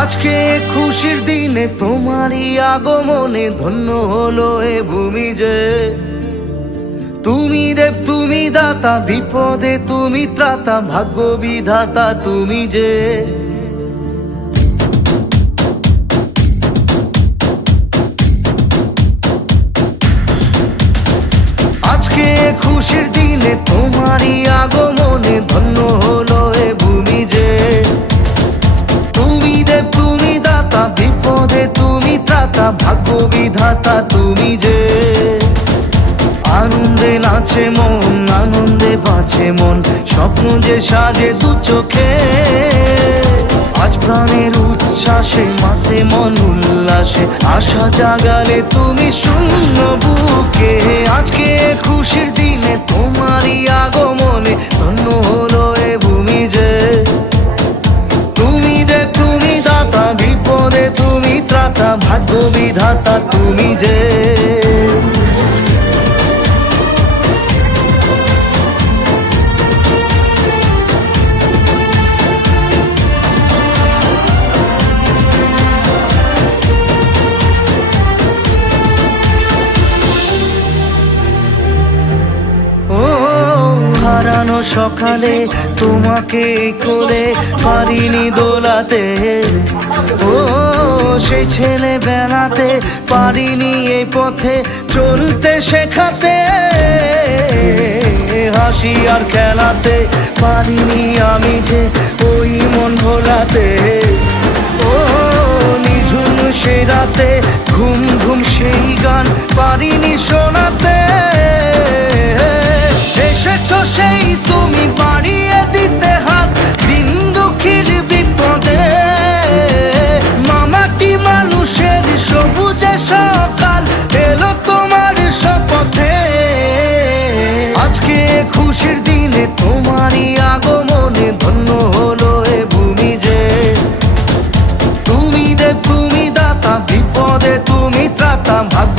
আজকে খুশির দিনে তোমারই আগমনে ধন্য হলো এ ভূমি যে। তুমি দেব তুমি দাতা, বিপদে তুমি ত্রাতা, ভাগ্য বিধাতা তুমি যে। আজকে খুশির দিনে তোমারই আগমনে ধন্য হলো এ ভূমি যে। তুমি দেব তুমি দাতা, বিপদে তুমি ত্রাতা, ভাগ্য বিধাতা তুমি যে। আনন্দে নাচে মন, আনন্দে বাঁচে মন, স্বপ্ন যে সাজে দু চোখে। আজ প্রাণের উচ্ছ্বাসে মাতে মন উল্লাসে, আশা জাগালে তুমি শূন্য বুকে। আজকে খুশির দিনে তোমারই আগমনে ধন্য হলো এ ভূমি যে। তুমি দেব তুমি দাতা, বিপদে তুমি ত্রাতা, ভাগ্য বিধাতা তুমি যে। হারানো সকালে তোমাকে কোলে পারিনি দোলাতে, ও সেই ছেলে বেলাতে পারিনি এই পথে চলতে শেখাতে। হাসি আর খেলাতে পারিনি আমি যে ওই মন ভোলাতে। ও নিঝুম সে রাতে ঘুম ঘুম সেই গান পারিনি শোনাতে। এসেছো সেই তুমি বাড়িয়ে দিতে হাত দিন দুঃখীর বিপদে। মামাটি মানুষের সবুজে সকাল এলো তোমার শপথে। আজকে খুশির দিনে তোমারই আগমনে ধন্য হলো এ ভূমি যে। তুমি দেব তুমি দাতা, বিপদে তুমি ত্রাতা, ভাগ্য